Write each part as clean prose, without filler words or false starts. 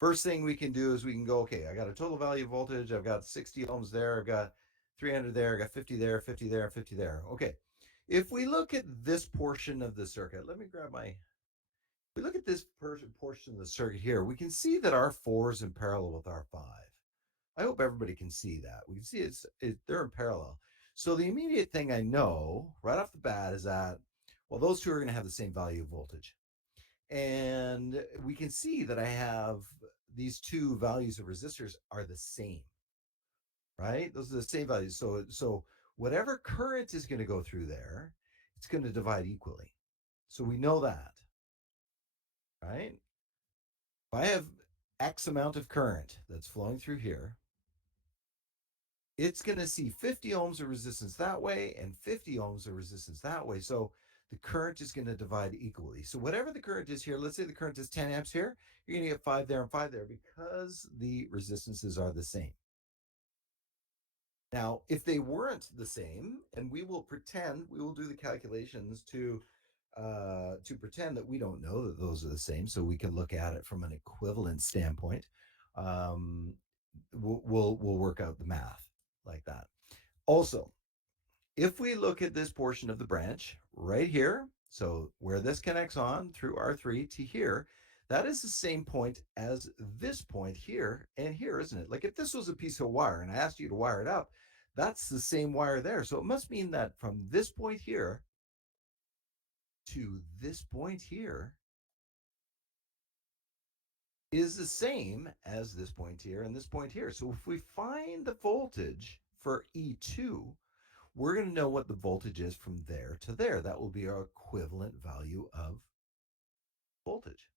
First thing we can do is we can go, okay, I got a total value of voltage. I've got 60 ohms there. I've got 300 there. I got 50 there, 50 there, 50 there. Okay. If we look at this portion of the circuit, let me grab my, if we look at this portion of the circuit here, we can see that R4 is in parallel with R5. I hope everybody can see that. We can see they're in parallel. So the immediate thing I know right off the bat is that, well, those two are going to have the same value of voltage. And we can see that I have these two values of resistors are the same, right? Those are the same values. So whatever current is going to go through there, it's going to divide equally. So we know that, right? If I have X amount of current that's flowing through here, it's going to see 50 ohms of resistance that way and 50 ohms of resistance that way. So the current is going to divide equally. So whatever the current is here, let's say the current is 10 amps here, you're going to get 5 there and 5 there because the resistances are the same. Now, if they weren't the same, and we will do the calculations to pretend that we don't know that those are the same, so we can look at it from an equivalent standpoint. Um, we'll work out the math like that. Also, if we look at this portion of the branch right here, so where this connects on through R3 to here, that is the same point as this point here and here, isn't it? Like if this was a piece of wire and I asked you to wire it up, that's the same wire there. So it must mean that from this point here to this point here is the same as this point here and this point here. So if we find the voltage for E2, we're going to know what the voltage is from there to there. That will be our equivalent value of voltage.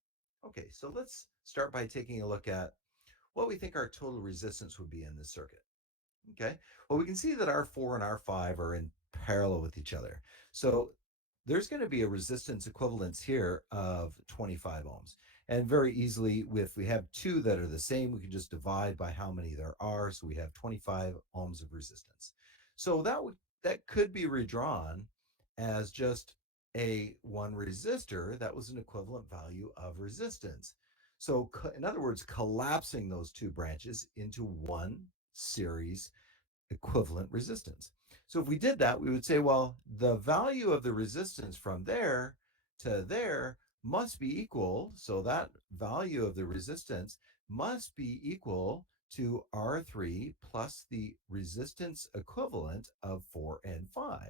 Okay, so let's start by taking a look at what we think our total resistance would be in this circuit. Okay, well, we can see that R4 and R5 are in parallel with each other. So there's going to be a resistance equivalence here of 25 ohms. And very easily, if we have two that are the same, we can just divide by how many there are. So we have 25 ohms of resistance. So that could be redrawn as just a one resistor that was an equivalent value of resistance. So in other words, collapsing those two branches into one series equivalent resistance. So if we did that, we would say, well, the value of the resistance from there to there must be equal. So that value of the resistance must be equal to R3 plus the resistance equivalent of 4 and 5.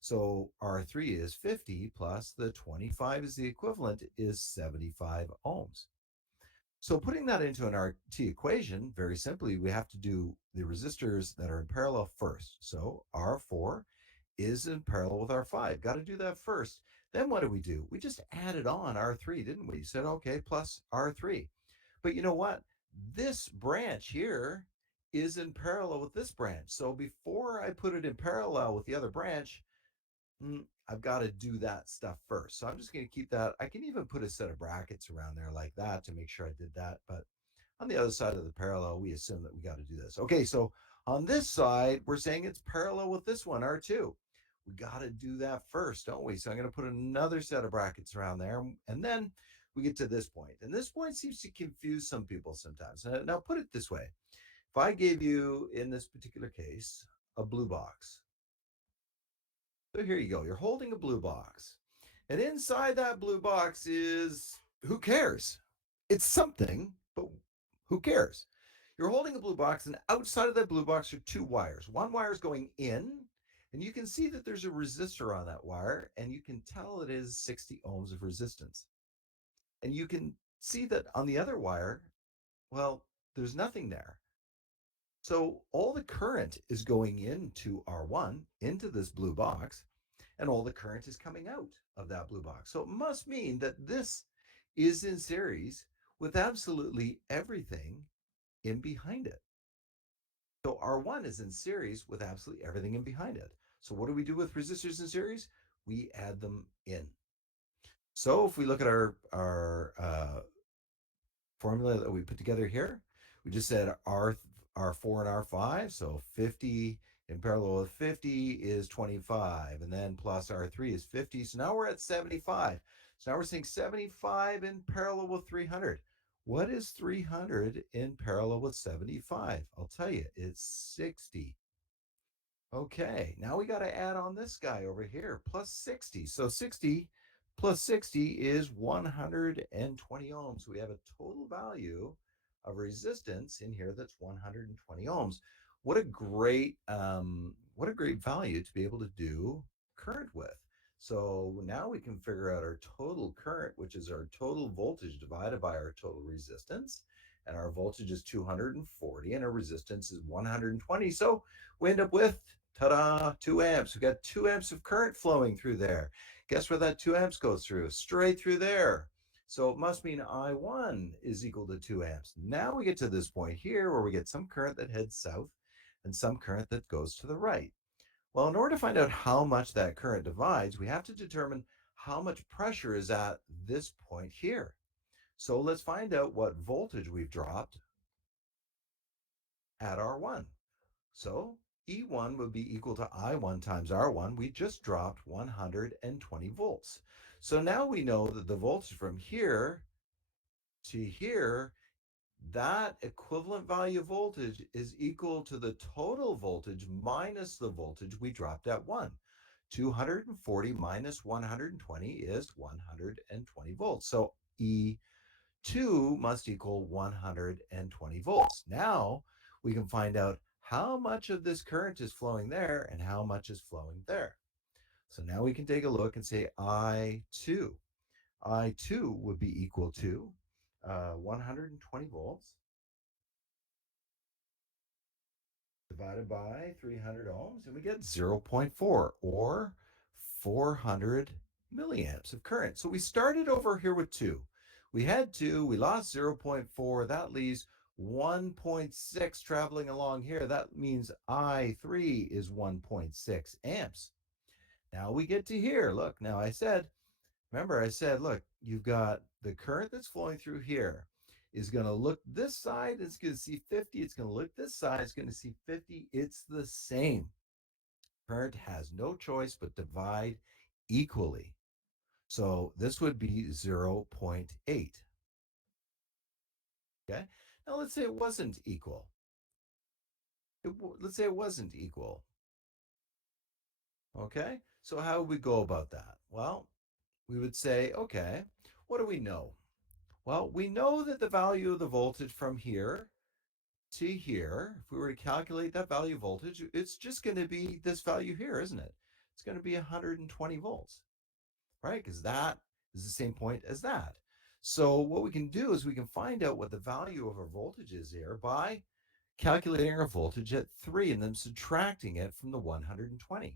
So R3 is 50 plus the 25 is the equivalent is 75 ohms. So putting that into an RT equation, very simply, we have to do the resistors that are in parallel first. So R4 is in parallel with R5. Got to do that first. Then what do? We just added on R3, didn't we? Said, okay, plus R3. But you know what? This branch here is in parallel with this branch. So before I put it in parallel with the other branch, I've got to do that stuff first. So I'm just going to keep that. I can even put a set of brackets around there like that to make sure I did that. But on the other side of the parallel, we assume that we got to do this. Okay, so on this side, we're saying it's parallel with this one, R2. We got to do that first, don't we? So I'm going to put another set of brackets around there. And then we get to this point. And this point seems to confuse some people sometimes. Now, put it this way. If I gave you, in this particular case, a blue box, so here you go. You're holding a blue box. And inside that blue box is who cares? It's something, but who cares? You're holding a blue box, and outside of that blue box are two wires. One wire is going in, and you can see that there's a resistor on that wire, and you can tell it is 60 ohms of resistance. And you can see that on the other wire, well, there's nothing there. So all the current is going into R1, into this blue box, and all the current is coming out of that blue box. So it must mean that this is in series with absolutely everything in behind it. So R1 is in series with absolutely everything in behind it. So what do we do with resistors in series? We add them in. So if we look at our formula that we put together here, we just said R4 and R5. So 50 in parallel with 50 is 25, and then plus R3 is 50. So now we're at 75. So now we're saying 75 in parallel with 300. What is 300 in parallel with 75? I'll tell you, it's 60. Okay, now we got to add on this guy over here, plus 60. So 60 plus 60 is 120 ohms. We have a total value of resistance in here that's 120 ohms. What a great value to be able to do current with. So now we can figure out our total current, which is our total voltage divided by our total resistance. And our voltage is 240 and our resistance is 120. So we end up with, ta-da, 2 amps. We got 2 amps of current flowing through there. Guess where that 2 amps goes through? Straight through there. So it must mean I1 is equal to 2 amps. Now we get to this point here where we get some current that heads south and some current that goes to the right. Well, in order to find out how much that current divides, we have to determine how much pressure is at this point here. So let's find out what voltage we've dropped at R1. So E1 would be equal to I1 times R1. We just dropped 120 volts. So now we know that the voltage from here to here, that equivalent value of voltage is equal to the total voltage minus the voltage we dropped at 1. 240 minus 120 is 120 volts. So E2 must equal 120 volts. Now we can find out how much of this current is flowing there and how much is flowing there. So now we can take a look and say I2. I2 would be equal to 120 volts divided by 300 ohms, and we get 0.4 or 400 milliamps of current. So we started over here with 2. We had 2, we lost 0.4. That leaves 1.6 traveling along here. That means I3 is 1.6 amps. Now we get to here. Look, now remember I said, look, you've got the current that's flowing through here is going to look this side, it's going to see 50. It's going to look this side, it's going to see 50. It's the same. Current has no choice but divide equally. So this would be 0.8. Okay. Now let's say it wasn't equal. Let's say it wasn't equal. Okay. So how would we go about that? Well, we would say, okay, what do we know? Well, we know that the value of the voltage from here to here, if we were to calculate that value of voltage, it's just going to be this value here, isn't it? It's going to be 120 volts, right? Because that is the same point as that. So what we can do is we can find out what the value of our voltage is here by calculating our voltage at 3 and then subtracting it from the 120.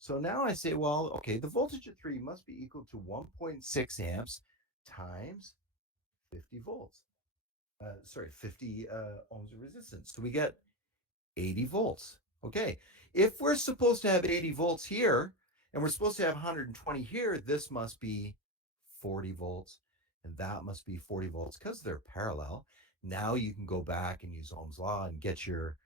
So now I say, well, okay, the voltage at 3 must be equal to 1.6 amps times 50 volts. 50 ohms of resistance. So we get 80 volts. Okay. If we're supposed to have 80 volts here and we're supposed to have 120 here, this must be 40 volts and that must be 40 volts because they're parallel. Now you can go back and use Ohm's law and get your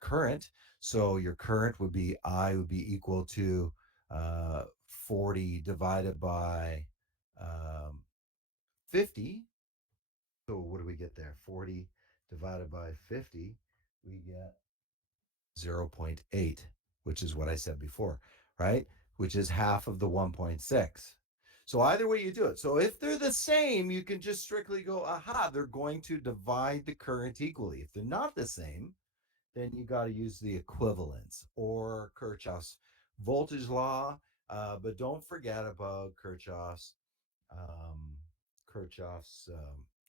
current. So your current would be I would be equal to 40 divided by 50. So what do we get there? 40 divided by 50, we get 0.8, which is what I said before, right? Which is half of the 1.6. So either way you do it. So if they're the same, you can just strictly go, aha, they're going to divide the current equally. If they're not the same, then you got to use the equivalence or Kirchhoff's voltage law. But don't forget about um, Kirchhoff's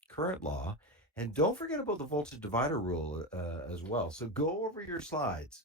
current law. And don't forget about the voltage divider rule as well. So go over your slides.